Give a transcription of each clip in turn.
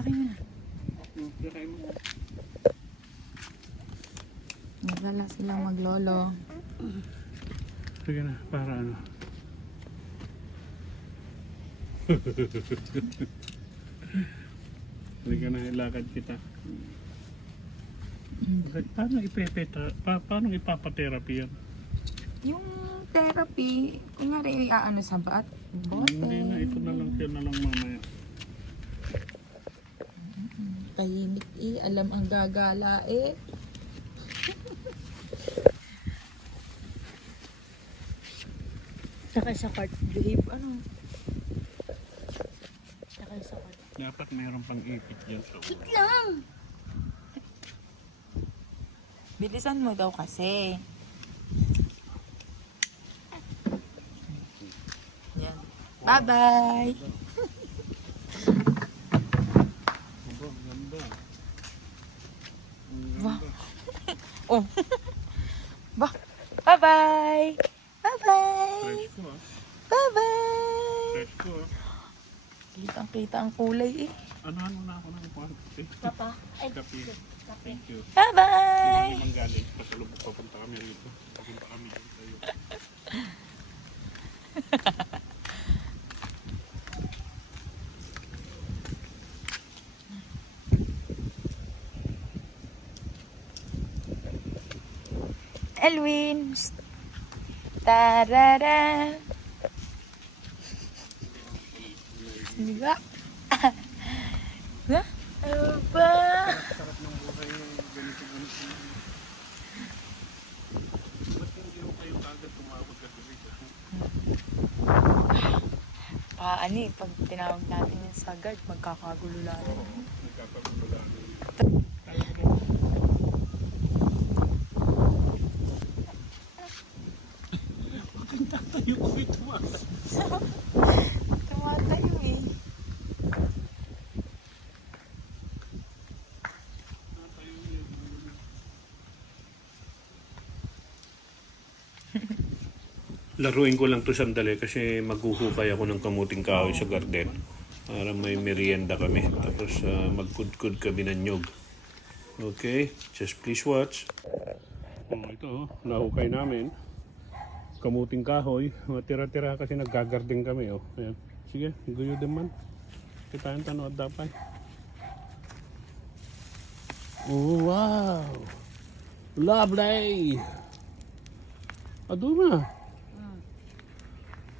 Sakay mo na. Sakay mo. Nagala silang maglolo. Sige na, para ano. Sige na, ilakad kita. Paano ipapatherapy yan? Yung therapy, kunyari ano sa baat, bote. Hindi na, ito na lang, siya na lang mamaya. Tahimik alam ang gagala Sakay sa cart, behave ano. Sakay sa cart. Dapat mayroon pang ipit yan sa ulo. Lang! Bilisan mo daw kasi. Yan. Bye-bye! Aba, ganda. Wow. Oh. Bye-bye! Bye-bye! Fresh ko Bye-bye! Fresh ko Kitang-kita ang kulay Ano na ako ng kwan? Papa. Ay, Kape. Thank you. Bye-bye! Hindi naman galing. Pasalubog papunta kami rito. Papunta kami dyan sa'yo. Elwin! Tarara! Hindi ba? Ha? Ano ba? Sarap ng buhay yung ganito-ganito. Ba't hindi mo kayo agad tumawag ka dito? Pag tinawag natin yung sa guard, magkakagulo lang. Nagkakagulo. Bakit tatayo ko ito mata? Tumatayo Laruin ko lang to sandali kasi maghuhukay ako ng kamuting kahoy sa garden para may merienda kami. Tapos magkudkud kami ng nyog. Okay, just please watch. Ito, nahukay namin. Kamuting kahoy. Matira-tira kasi naggagarden kami. Ayan. Sige, guyo din man. Kitaan tanood dapat. Oh, wow! Lovely! Ado na.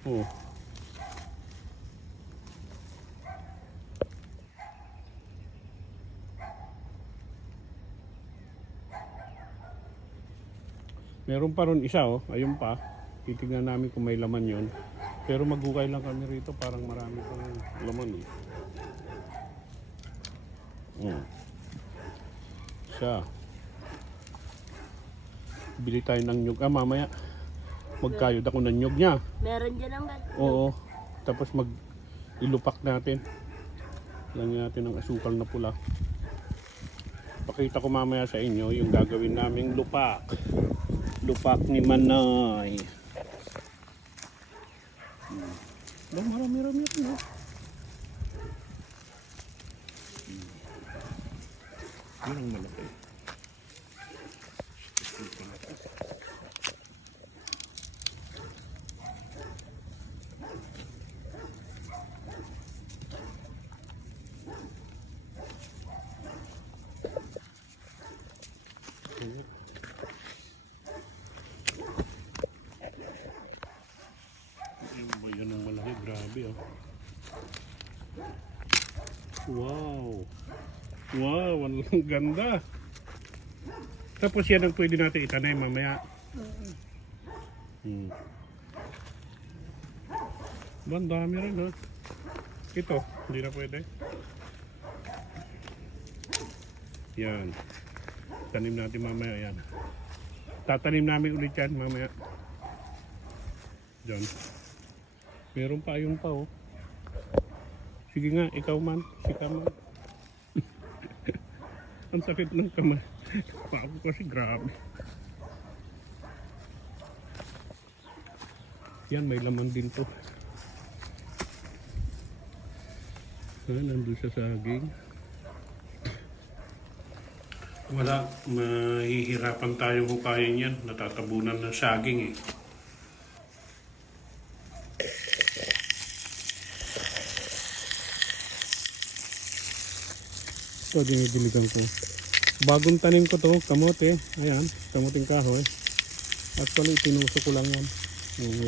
Oh. Meron pa ron isa ayun pa. Titingnan namin kung may laman yon. Pero maghukay lang kami rito, parang marami pang laman Siya. Bili tayo ng nyug. Mamaya magkayod ako ng nyug niya. meron dyan ang Oo. Tapos ilupak natin. Lagyan natin ng asukal na pula. Pakita ko mamaya sa inyo yung gagawin naming lupak. Lupak ni Manay. Marami-rami ito. Yun ang malaki. Yan ang malaki, grabe Wow! Wow, ang ganda! Tapos yan ang pwede natin itanay mamaya. Ang dami rin Ito, hindi na pwede. Yan. Tanim natin mamaya yan. Tatanim namin ulit yan mamaya. Diyan. Meron pa yun pa Sige nga, ikaw man. Sika man. Ang sakit ng kamay. Pako kasi grabe. Yan, may laman din to. Nandun sa saging. Wala, mahihirapan tayong hukayin yan. Natatabunan ng saging eh. Ito, dinidiligan ko. Bagong tanim ko to, kamote. Ayan, kamuting kahoy. Actually, tinuso ko lang yan.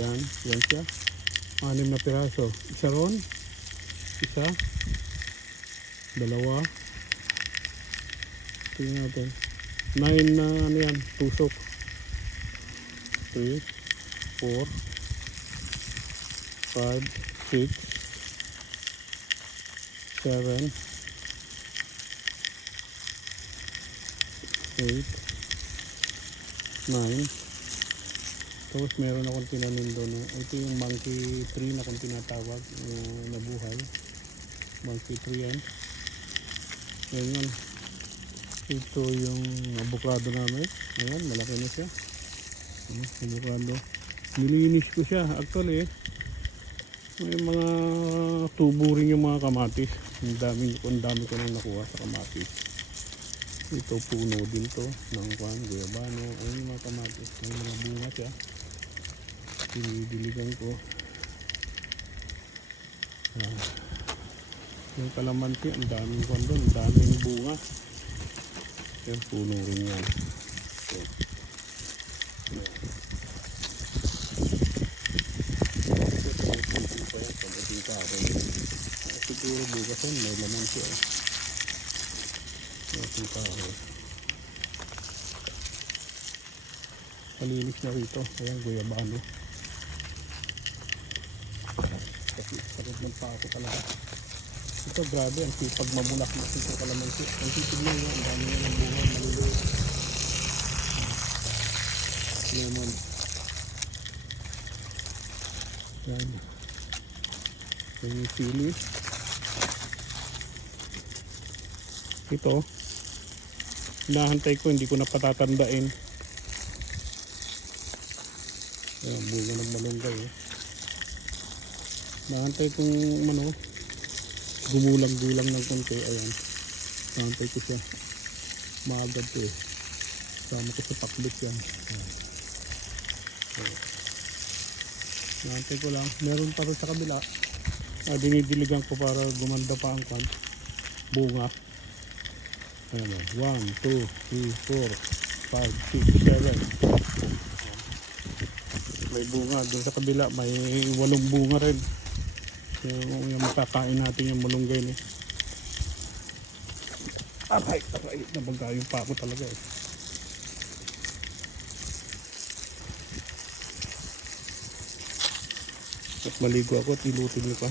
Yan, yan siya. 6 na piraso. Isa ron. Isa. Dalawa. Tingnan natin. 9 na ano yan, tusok. 3, 4, 5, 6, 7, 8, 9. Tapos meron akong tinanim doon. Ito yung monkey tree na kung tinatawag, yung nabuhay. Monkey tree yan. Yan yun. Ito yung avocado namin. Ayan, malaki na siya. Avocado. Nilinis ko siya. Actually, may mga tubo rin yung mga kamatis. Ang dami ko nang nakuha sa kamatis. Ito puno din to ng guyabano. Ayun yung mga kamatis. May mga bunga siya. Dinidiligan ko. Yung kalamansi, ang daming kwan doon. Ang daming bunga. Yan, puno rin yan. So, siguro bukas yan, may laman siya. Ating kahoy. Malinis na rito. Ayan, guyabano. Kasi sarap ng pako talaga. Ito grabe, ang sipag mabulak na ito kalamansi. Ang sipag na yun, ang dami ng bunga, maliliit. Lemon. Yan. Yung sili. Ito, hinahantay ko, hindi ko na patatandain. Ayan, bunga ng malunggay. Hinahantay kong gumulang-gulang ng konti. Ayan, hinahantay ko siya. Maagad ko eh. Sama ko sa pakbit yan. Hinahantay ko lang. Meron pa rin sa kabila. Dinidiligan ko para gumanda pa ang bunga. Ayan, 1, 2, 3, 4, 5, 6, 7. May bunga. Doon sa kabila may 8 bunga rin. Yung makakain natin yung malunggay ni. Aray, nabagayong pa ako talaga eh. At maligo ako at ilutin niyo pa.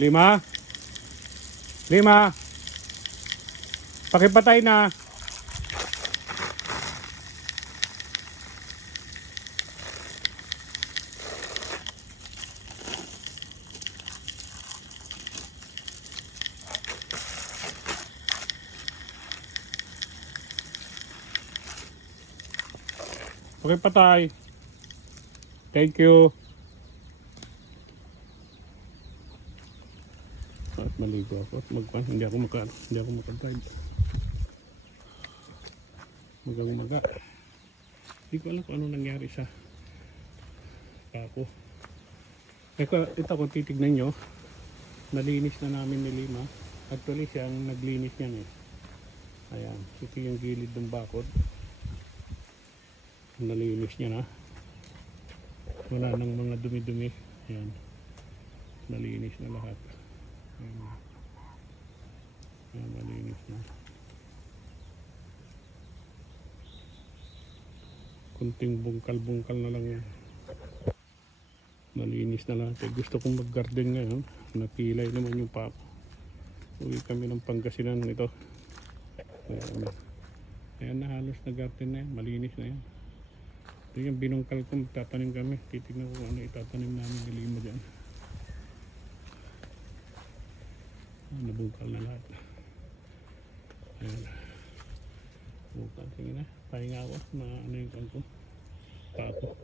5. Pakipatay na. Pakipatay. Thank you. At maligo ako at hindi ako maka-drive. Maga. Hindi ko alam kung ano nangyari sa ako. Ito kung titignan nyo, nalinis na namin ni Lima. Actually siya ang naglinis niyan eh. Ayan, ito yung gilid ng bakod. Nalinis niya na. Wala nang mga dumi-dumi. Ayan, nalinis na lahat. Ayan, malinis na. Kunting bungkal-bungkal na lang yan. Malinis na lahat. Gusto kong mag-garden ngayon. Napilay naman yung pako. Uwi kami ng Pangasinan ito. Ayan na, halos na garden na yan. Malinis na yan. Ito yung binungkal ko. Magtatanim kami. Titignan ko ano itatanim namin. Dilima dyan. Nabungkal na lahat. Ayan. Bungkal. Sige na. Pahinga ako. Ano yung kanko. Pako.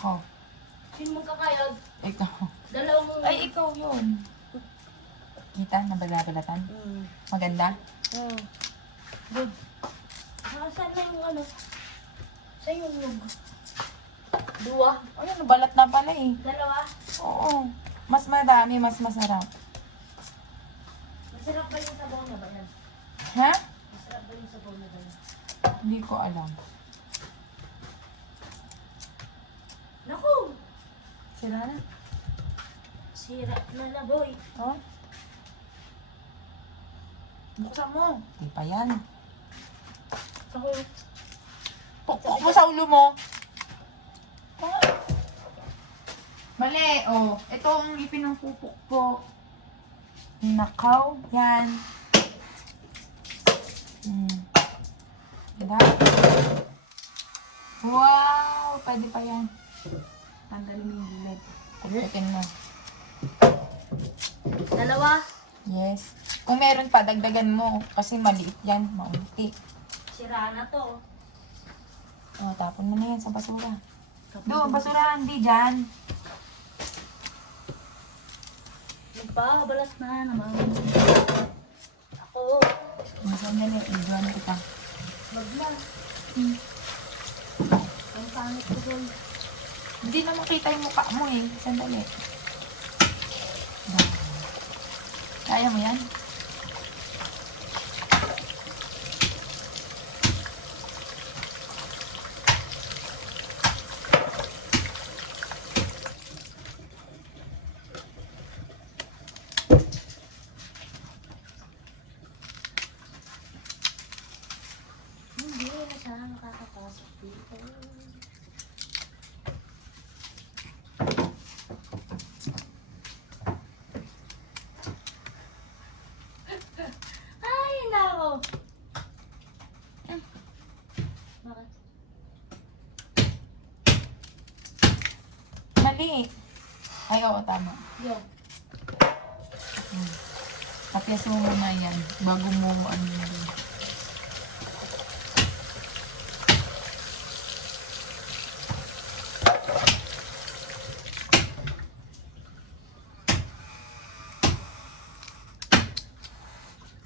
Ako. Sino magkakayod? Ikaw. Dalawang... Ay, ikaw yun. Kita na balabalatan? Maganda? Good. Saan na yung ano? Saan yung lug? Dua? Ayun, nabalat na pala eh. Dalawa? Oo. Mas madami, mas masarap. Masarap ba yung sabaw na ba yan? Ha? Masarap ba yung sabaw na ba yan? Hindi ko alam. Naku! Sira na. Sira na na, boy. Oh? Buksan mo. Di pa yan. Ako yung... Pukpuk mo sa ulo mo. Ah. Mali, oh. Ito ang ngipin ng pupukpok. Nakaw. Yan. Diba? Wow! Pwede pa yan. Tanggalin mo yung gilid. Pagputin mo. Dalawa? Yes. Kung meron pa, dagdagan mo. Kasi maliit yan. Maunti. Sira na to. Oh, tapon mo na yan sa basura. Doon, basura. Hindi dyan. Nagpabalas na naman. Ako. Sandali, ibuan kita. Wag na. Ang pangit ko doon. Hindi na makita yung mukha mo eh. Sandali. Kaya mo yan? Hindi na siya nakakapasok dito. Ay, nako. Bakit? Mali. Ay, oo, tama. Yo. Kapyaso mo na yan. Bago mo ano yun.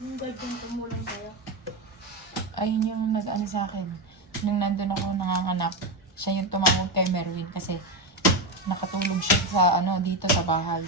Yung guardian tumulong sa'yo. Ayun yung nag-ano sa akin. Nung nandun ako nanganganak, siya yung tumawag kay Merwin kasi nakatulog siya sa ano dito sa bahay.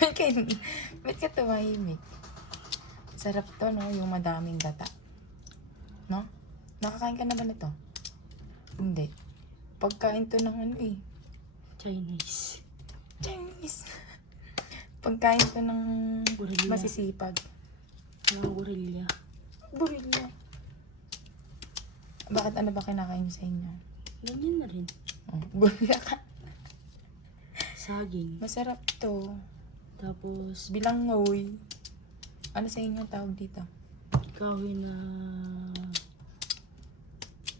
Okay, ba't ka tumahimik? Sarap to, no? Yung madaming gata. No? Nakakain ka na ba nito? Hindi. Pagkain to ng ano eh. Chinese. Chinese. Pagkain to ng Gorilla. masisipag. Mga gorilla. Burilla. Bakit ano ba kinakain niyo sa inyo? Ganyan na rin. Oh, burilla ka. Saging. Masarap to. Tapos, Bilangoy. Ano sa inyo ang tawag dito? kahoy na...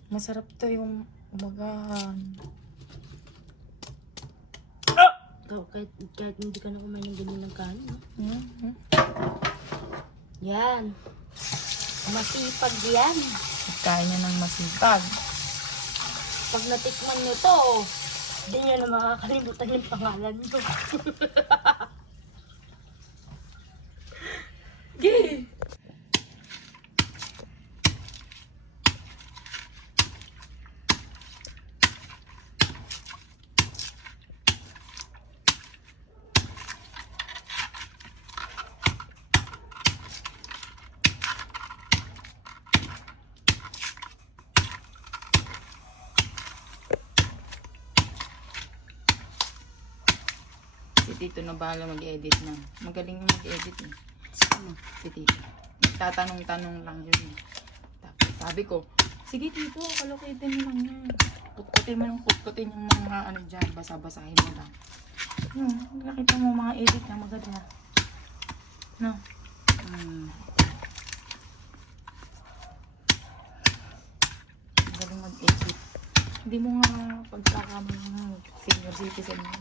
Masarap to yung umagahan. Kahit hindi ka na kumain ng ganyan ng kanin. No? Mm-hmm. Yan. Masipag yan. Pagkain niya ng masipag. Pag natikman nyo to, hindi nyo na makakalimutan yung pangalan nyo. Gay! Si Tito na bahala mag-edit na. Magaling yung mag-edit eh. Sino? Si Tito. Nagtatanong-tanong lang yun eh. Tapos sabi ko, sige tito, kalokotin mo lang yan. Kutkutin yung mga ano dyan, basa-basahin mo lang. Nakita mo mga edit na maganda. No? Magaling mag-edit. Hindi mo nga pagkakama ng senior citizen mo.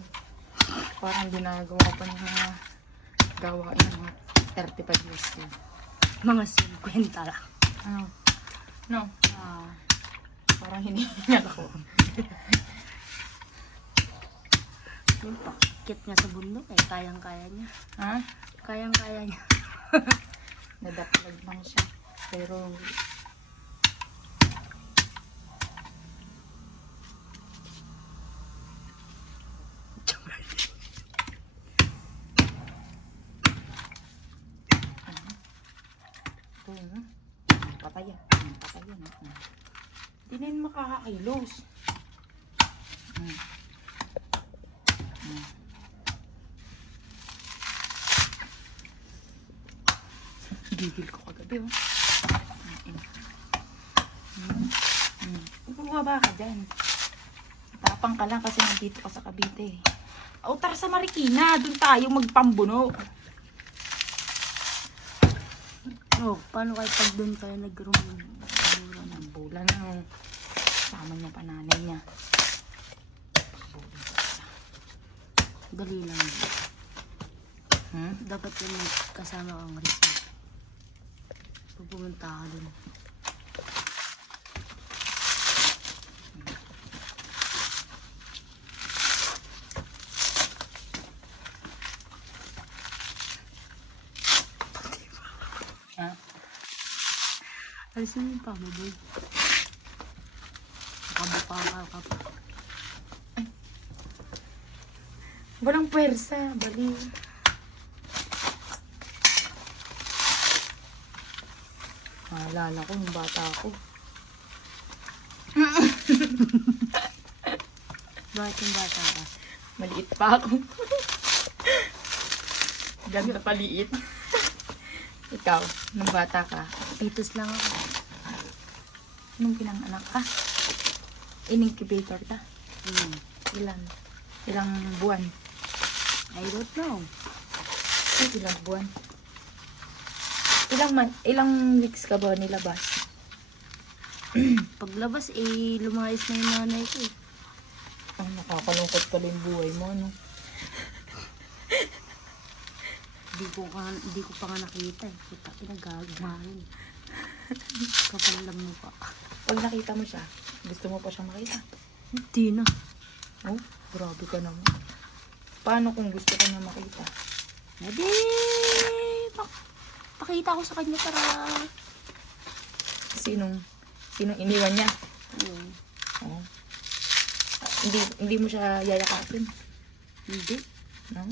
Parang ginagawa pa ng mga gawain ng mga 35 years old. Mga 50 lang. Ano? No? Parang hinihingal ako. Yung pakit niya sa bundok eh. Kayang-kaya niya. Ha? Kayang-kaya niya. Nadaplag lang siya. Pero patay yan. Patay yan. Hindi na yun makakakilos. Gigil ko kagabi, oh. Bumaba ka dyan. Tapang ka lang kasi nandito ka sa Cavite. O, tara sa Marikina. Doon tayo magpambuno. Oh, paano kayo pag doon kayo nag-room? Ng bulan na. Sama niya pa nanay niya. Dali lang. Dapat yung kasama kang resort. Pag pumunta ka doon. Ha? Alisin mo yung pamo, boy. Nakabuka ka pa. Walang pwersa. Baliw. Maalala ko yung bata ko. Bakit yung bata ka? Maliit pa ako. Ganda paliit. Ikaw, nung bata ka, Pitos lang ako. nung pinanganak ka, in-incubator ka. Ilan? Ilang buwan? I don't know. Ilang buwan? Ilang weeks ka ba nilabas? Paglabas eh, lumayas na yung nanay ko eh. Nakakalungkot pala yung buhay mo, no? Hindi ko pa nga nakita eh. Kita, pinagagmahin. Kapal lang mo pa. Pag nakita mo siya, gusto mo pa siyang makita. Hindi na. Oh, grabe ka naman. Paano kung gusto ka niya makita? Edi, pakita ko sa kanya para... Sinong iniwan niya? Oh. Hindi mo siya yayakapin? Hindi. No?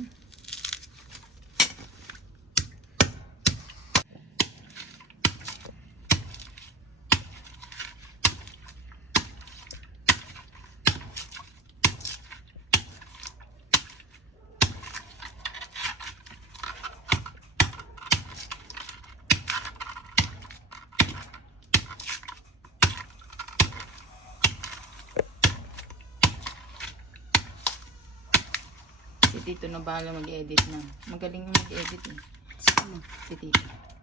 Si Tito na bahala mag-edit na. Magaling mag-edit eh. Sino? Si Tito.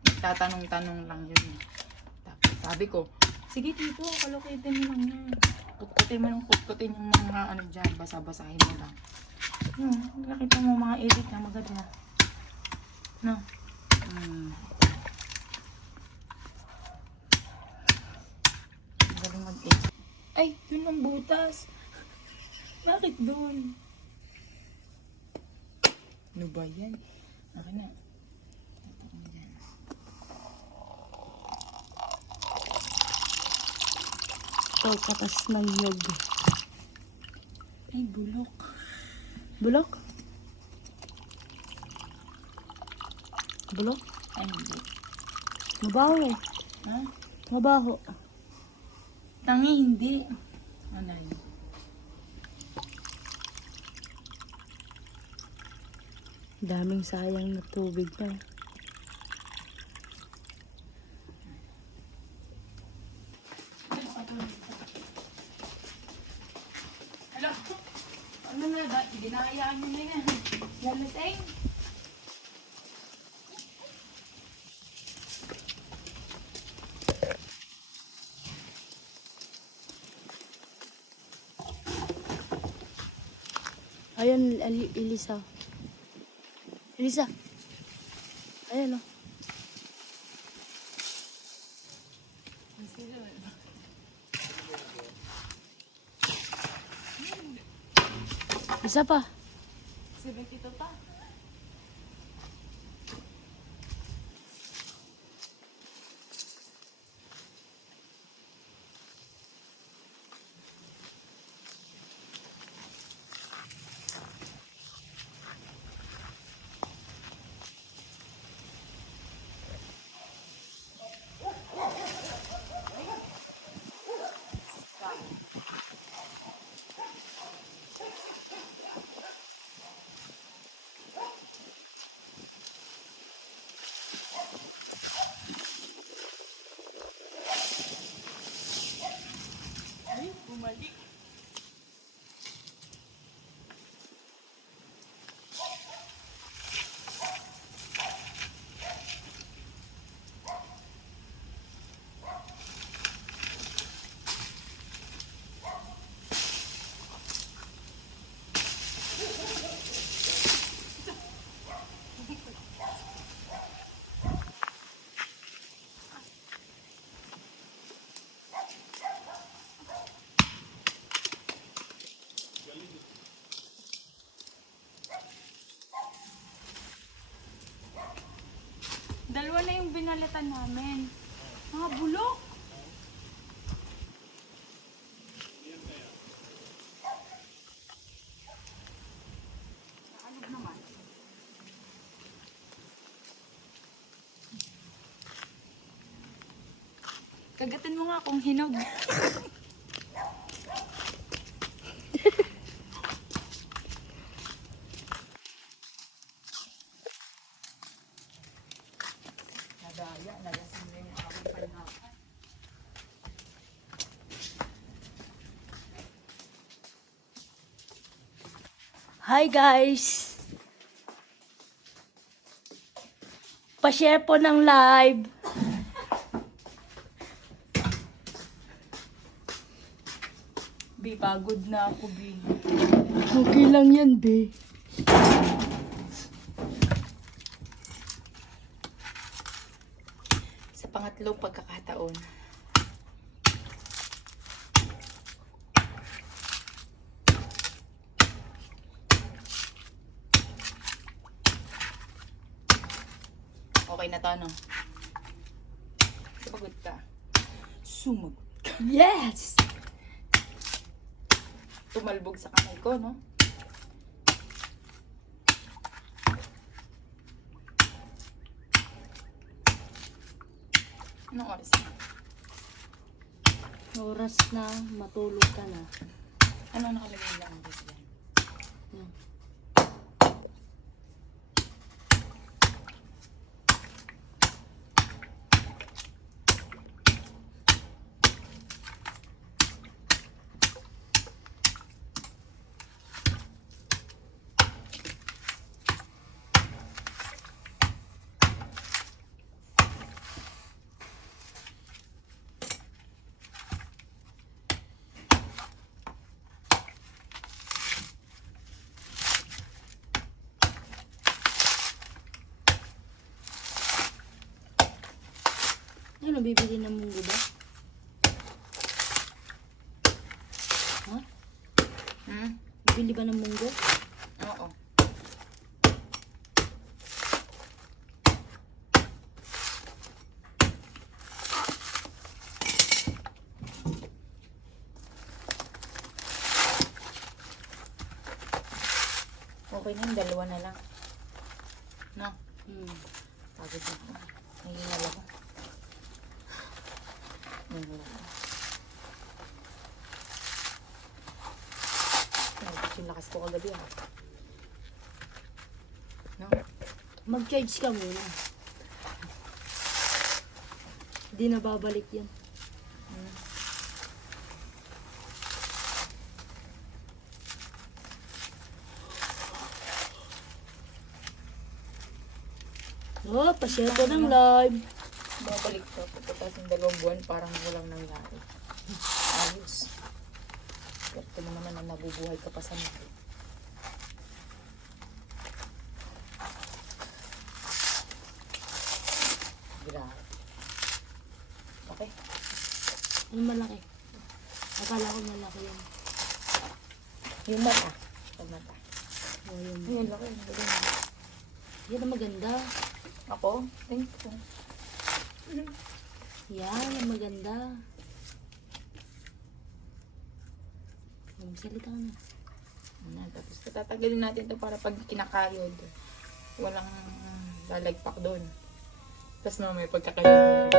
Nagtatanong-tanong lang yun eh. Tapos sabi ko, sige Tito, kalokotin mo lang yan. Kutkutin yung mga ano dyan, basa-basahin mo lang. Nakita mo mga edit na maganda. No? Magaling mag-edit. Ay, yun ang butas. Bakit doon? Ano ba yan? Akin na. Ito ko dyan. Ito, katas ng nyog. Ay, bulok. Bulok? Bulok? Ay, hindi. Mabaho eh. Ha? Mabaho. Tangi, hindi. Ano yun? Daming sayang na tubig pa. Hala, ano na ba? Ginahayaan mo na yan. Lalasing. Ayun, Elisa. Elisa. Ayan, oh. Isa pa. Sabi kita pa. Bumalik. Dalawa na yung binalitan namin. Mga bulok. Naalog naman. Kagatin mo nga kung hinog. Hi guys! Pa-share po ng live. Bi, pagod na ako, Bi. Okay lang yan, be. Sa pangatlong pagkakataon. Okay na to, no? Sumagot ka. Sumagot. Yes! Tumalbog sa kamay ko, no? Anong oras na? Oras na, matulog ka na. Ano nakalagay lang oras yan? Yan. Ano, bibili ng munggo ba? Ha? Bibili ba ng munggo? Oo. Okay na yung dalawa na lang. No? Pagod na ako. Nahingal ako. Nahingal ako. Nalabas yung lakas ko kagabi ah. No? Mag-charge ka muna. Hindi na babalik yan. Oh, pa-share ko ng live. Babalik ka. Pagkatapos ng 2 buwan, parang walang nangyari. Ayos. Swerte mo naman na nabubuhay ka pa sa mga. Grabe. Okay. Ano malaki? Akala ko malaki yan. Yung mata. Yung mata. Oh, yun. Ayun, laki. Galing. Yan ang maganda. Ako? Thank you. Yan ang maganda. Salita ka na. Ayan, tapos tatagalin natin to para pag kinakayod, walang lalagpak doon. Tapos mamaya pagkakayod,